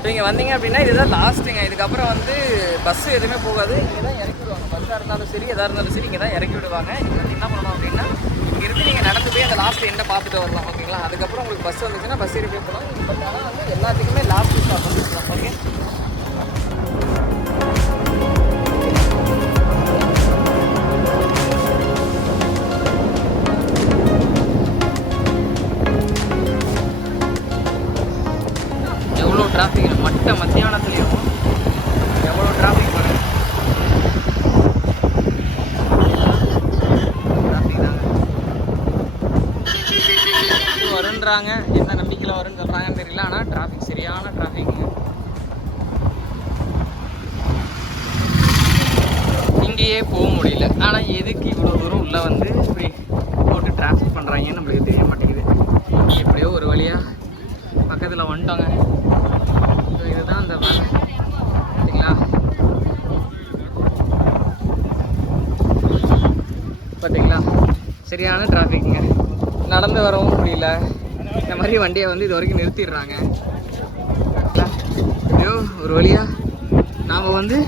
So இங்கே வந்தீங்க அப்படின்னா இதுதான் லாஸ்ட்டுங்க. இதுக்கப்புறம் வந்து பஸ்ஸு எதுவுமே போகாது. இங்கே தான் இறக்கி விடுவாங்க. பஸ்ஸாக இருந்தாலும் சரி எதாக இருந்தாலும் சரி இங்கே தான் இறக்கி விடுவாங்க. நீங்கள் வந்து என்ன பண்ணணும் அப்படின்னா இங்கேருந்து நீங்கள் நடந்து போய் அந்த லாஸ்ட் எண்டை பார்த்துட்டு வரலாம். ஓகேங்களா? அதுக்கப்புறம் உங்களுக்கு பஸ் வந்துச்சுன்னா பஸ் ஏறி போய் போகலாம். பட் ஆனால் வந்து எல்லாத்துக்குமே லாஸ்ட் ஸ்டாப் வந்துருக்கலாம். ஓகே, எவ்வளோ டிராஃபிக் மத்தியானத்துலேயும் எவ்வளோ டிராஃபிக் பாருங்க. டிராஃபிக் தாங்க வருன்றாங்க. எந்த நம்பிக்கையில் வருன்னு சொல்கிறாங்கன்னு தெரியல. ஆனால் டிராஃபிக் சரியான டிராஃபிக்குங்க. இங்கேயே போக முடியல. ஆனால் எதுக்கு இவ்வளோ தூரம் உள்ளே வந்து இப்படி போட்டு டிராஃபிக் பண்ணுறாங்கன்னு நம்மளுக்கு தெரிய மாட்டேங்குது. எப்படியோ ஒரு வழியாக பக்கத்தில் வந்துட்டோங்க. ஸோ இதுதான் அந்த வேலை. பார்த்தீங்களா? பார்த்தீங்களா? சரியான டிராஃபிக்குங்க. நடந்து வரவும் முடியல. இந்த மாதிரி வண்டியை வந்து இது வரைக்கும் நிறுத்திடுறாங்க. எப்படியோ ஒரு வழியாக நாம் வந்து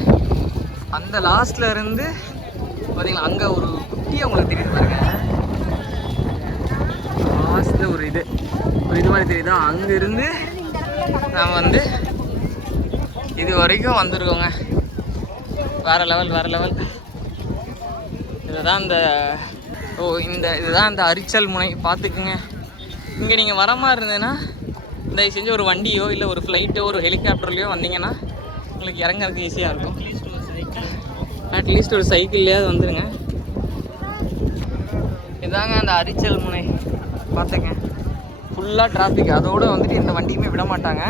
அந்த லாஸ்ட்டில் இருந்து பார்த்தீங்களா, அங்கே ஒரு குட்டியாக உங்களுக்கு தெரியுது பாருங்க. லாஸ்ட்டில் ஒரு இது மாதிரி தெரியுதா? அங்கேருந்து நாம் வந்து இது வரைக்கும் வந்திருக்கோங்க. வேறு லெவல். இதுதான் இந்த இதுதான் அந்த அரிச்சல் முனை. பார்த்துக்குங்க. இங்கே நீங்கள் வர மாதிரி இருந்ததுன்னா தயவு செஞ்சு ஒரு வண்டியோ இல்லை ஒரு ஃப்ளைட்டோ ஒரு ஹெலிகாப்டர்லையோ வந்தீங்கன்னா உங்களுக்கு இறங்குறதுக்கு ஈஸியாக இருக்கும். அட்லீஸ்ட் ஒரு சைக்கிள்லேயாவது வந்துடுங்க. இதாங்க அந்த அரிச்சல் முனை. பார்த்துங்க, ஃபுல்லாக டிராஃபிக். அதோடு வந்துட்டு இந்த வண்டியுமே விட மாட்டாங்க.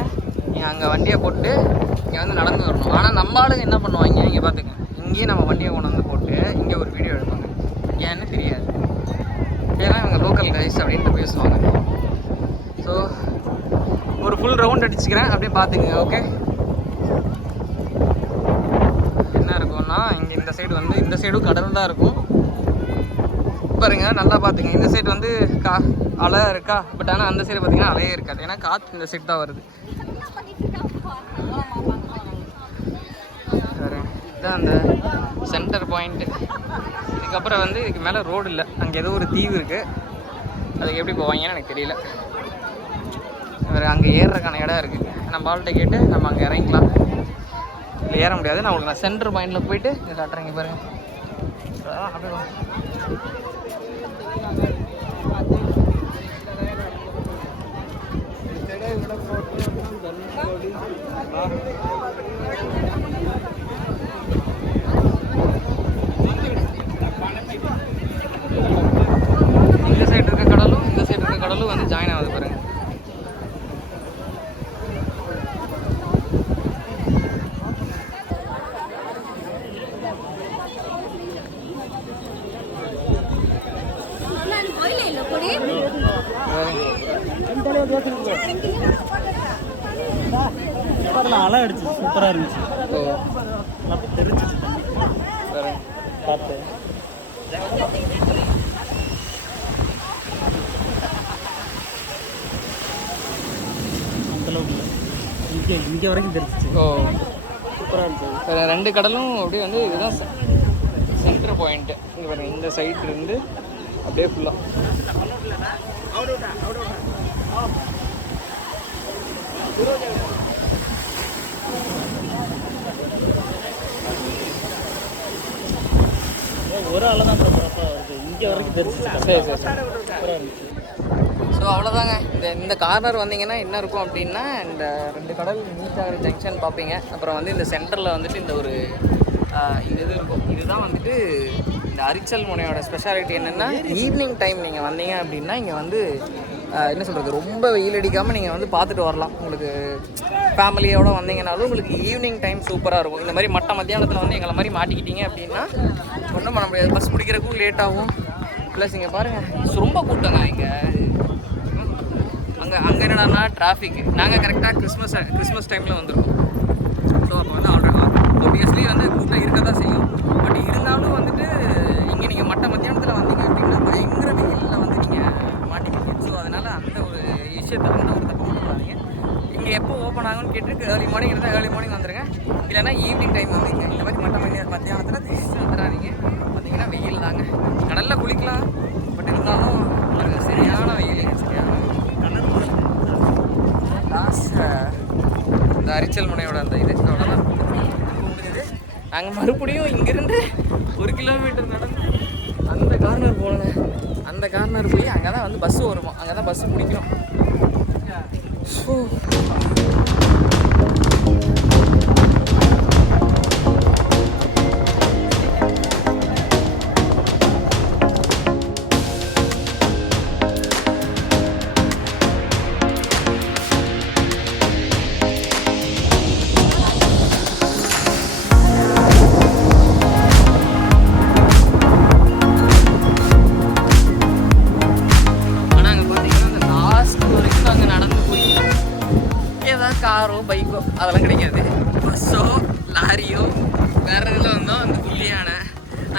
நீங்கள் அங்கே வண்டியை போட்டு இங்கே வந்து நடந்து வரணும். ஆனால் நம்ம ஆளுங்க என்ன பண்ணுவாங்க, இங்கே பார்த்துங்க, இங்கேயே நம்ம வண்டியை கொண்டு வந்து போட்டு இங்கே ஒரு வீடியோ எடுப்பாங்க. ஏன்னு தெரியாது. ஏன்னா இவங்க லோக்கல் கைஸ் அப்படின்ட்டு பேசுவாங்க. ஸோ ஒரு ஃபுல் ரவுண்ட் அடிச்சுக்கிறேன், அப்படியே பார்த்துங்க. ஓகே, என்ன இருக்கும்னா இங்கே இந்த சைடு வந்து இந்த சைடும் கடல் தான் இருக்கும் பாருங்க. நல்லா பார்த்துங்க. இந்த சைடு வந்து அலை இருக்கா, பட் ஆனால் அந்த சைடு பார்த்தீங்கன்னா அலையே இருக்காது. ஏன்னா காற்று இந்த சைடு தான் வருது. இதுதான் அந்த சென்டர் பாயிண்ட்டு. இதுக்கப்புறம் வந்து இதுக்கு மேலே ரோடு இல்லை. அங்கே ஏதோ ஒரு தீவு இருக்குது. அதுக்கு எப்படி போவாங்கன்னு எனக்கு தெரியல. அங்கே ஏறுறதுக்கான இடம் இருக்குது. நம்ம ஆள்கிட்ட கேட்டு நம்ம அங்கே இறங்கிக்கலாம். இல்லை ஏற முடியாது. நான் உங்களுக்கு சென்டர் பாயிண்டில் போயிட்டு இதை காட்டுறேங்க பாருங்கள். அப்படியே இந்த சைடு இருக்க கடலும் இந்த சைடு இருக்க கடலும் வந்து ஜாயின் ஆகுது பாருங்க. அலை அடிச்சு சூப்பராக இருந்துச்சு. தெரிஞ்சிச்சு பார்த்து. அந்தளவுக்கு இங்கே வரைக்கும் தெரிஞ்சிச்சு. சூப்பராக இருந்துச்சு. ரெண்டு கடலும் அப்படியே வந்து இதுதான் சென்டர் பாயிண்ட்டு. இங்கே பாருங்க, இந்த சைடு இருந்து அப்படியே ஃபுல்லாக ஒரு ஆள் தான் வருது. இங்கே வரைக்கும் தெரிஞ்சிச்சு. சரி. ஸோ அவ்வளோதாங்க. இந்த கார்னர் வந்தீங்கன்னா என்ன இருக்கும் அப்படின்னா இந்த ரெண்டு கடல் மீட் ஆகிற ஜங்ஷன் பார்ப்பீங்க. அப்புறம் வந்து இந்த சென்டரில் வந்துட்டு இந்த ஒரு இந்த இது இருக்கும். இதுதான் வந்துட்டு இந்த அரிச்சல் முனையோட ஸ்பெஷாலிட்டி. என்னென்னா ஈவினிங் டைம் நீங்கள் வந்தீங்க அப்படின்னா இங்கே வந்து என்ன சொல்கிறது, ரொம்ப வெயில் அடிக்காமல் நீங்கள் வந்து பார்த்துட்டு வரலாம். உங்களுக்கு ஃபேமிலியோடு வந்தீங்கன்னாலும் உங்களுக்கு ஈவினிங் டைம் சூப்பராக இருக்கும். இந்த மாதிரி மத்தியானத்தில் வந்து எங்களை மாதிரி மாட்டிக்கிட்டீங்க அப்படின்னா ஒன்றும் பண்ண முடியாது. பஸ் பிடிக்கிறதுக்கும் லேட் ஆகும். ப்ளஸ் இங்கே பாருங்கள் ரொம்ப கூட்டங்க. இங்கே அங்கே என்னடானா டிராஃபிக். நாங்கள் கரெக்டாக கிறிஸ்மஸ் டைமில் வந்துருக்கோம். ஸோ அப்போ வந்து ஆப்வியஸ்லி வந்து கூட்டம் இருக்க தான் செய்யும். பட் இருந்தாலும் வந்துட்டு இங்கே நீங்கள் மத்தியானத்தில் வந்தீங்க அப்படின்னா பயங்கர வெயிலில் வந்து நீங்கள் மாட்டிக்கிங்க. ஸோ அதனால் அந்த ஒரு விஷயத்தை அந்த ஒரு தப்பு பண்ணாதீங்க. இங்கே எப்போ ஓப்பன் ஆகும்னு கேட்டு ஏர்லி மார்னிங் இருந்தால் ஏர்லி மார்னிங் வந்துருங்க. இல்லைன்னா ஈவினிங் டைம் வந்துங்க. இந்த மாதிரி மத்தியானத்தில் வந்துடாதீங்க. பார்த்தீங்கன்னா வெயில் தாங்க. கடலில் குளிக்கலாம், பட் இருந்தாலும் பாருங்க சரியான வெயில், சரியான லாஸ்ட் இந்த அரிச்சல் முனையோட அந்த இது அவ்வளோதான் முடிஞ்சது. நாங்கள் மறுபடியும் இங்கேருந்து 1 கிலோமீட்டர் நடந்து அந்த கார்னர் போகணுங்க. அந்த கார்னர் போய் அங்கே தான் வந்து பஸ்ஸு வருவோம், அங்கே தான் பஸ்ஸு பிடிக்கணும். ஸோ காரோ பைக்கோ அதெல்லாம் கிடைக்காது. பஸ்ஸோ லாரியோ வேறு இதில் வந்தோம் அந்த புள்ளியான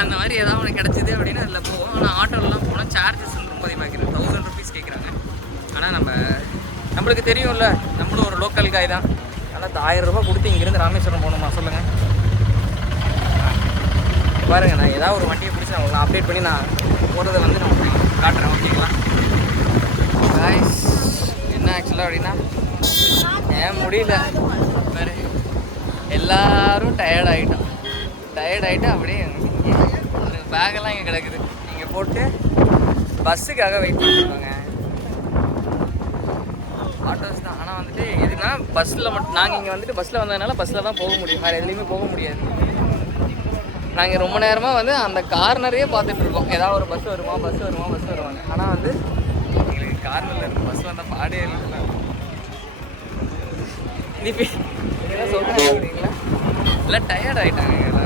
அந்த மாதிரி ஏதாவது ஒன்று கிடச்சிது அப்படின்னு அதில் போவோம். ஆனால் ஆட்டோலாம் போனால் சார்ஜஸ் ரொம்ப அதிகமாகிறது, 1000 ருபீஸ் கேட்குறாங்க. ஆனால் நம்மளுக்கு தெரியும்ல, நம்மளும் ஒரு லோக்கல் காய் தான். ஆனால் 1000 ரூபா கொடுத்து இங்கேருந்து ராமேஸ்வரம் போகணுமா சொல்லுங்கள்? பாருங்கள், நான் ஏதாவது ஒரு வண்டியை பிடிச்சி நான் உங்களுக்கு அப்டேட் பண்ணி நான் போகிறத வந்து நான் காட்டுறேன், ஓகேங்களா காய்ஸ்? என்ன ஆக்சுவலாக அப்படின்னா ஏன் முடியல வேறு, எல்லோரும் டயர்ட் ஆகிட்டு அப்படியே ஒரு பேக்கெல்லாம் இங்கே கிடக்குது. இங்கே போட்டு பஸ்ஸுக்காக வெயிட் பண்ணிருக்காங்க. ஆட்டோஸ் தான். ஆனால் வந்துட்டு எதுனா பஸ்ஸில் மட்டும் நாங்கள் இங்கே வந்துட்டு பஸ்ஸில் வந்ததுனால பஸ்ஸில் தான் போக முடியும், வேறு எதுலேயுமே போக முடியாது. நாங்கள் ரொம்ப நேரமாக வந்து அந்த கார்னரையே பார்த்துட்ருக்கோம், ஏதாவது ஒரு பஸ் வருவாங்க. ஆனால் வந்து எங்களுக்கு கார்னரில் இருந்து பஸ் வந்தால் பாடே இல்லை. என்ன சொல்கிறாங்க அப்படிங்களா? எல்லாம் டயர்ட் ஆகிட்டாங்க.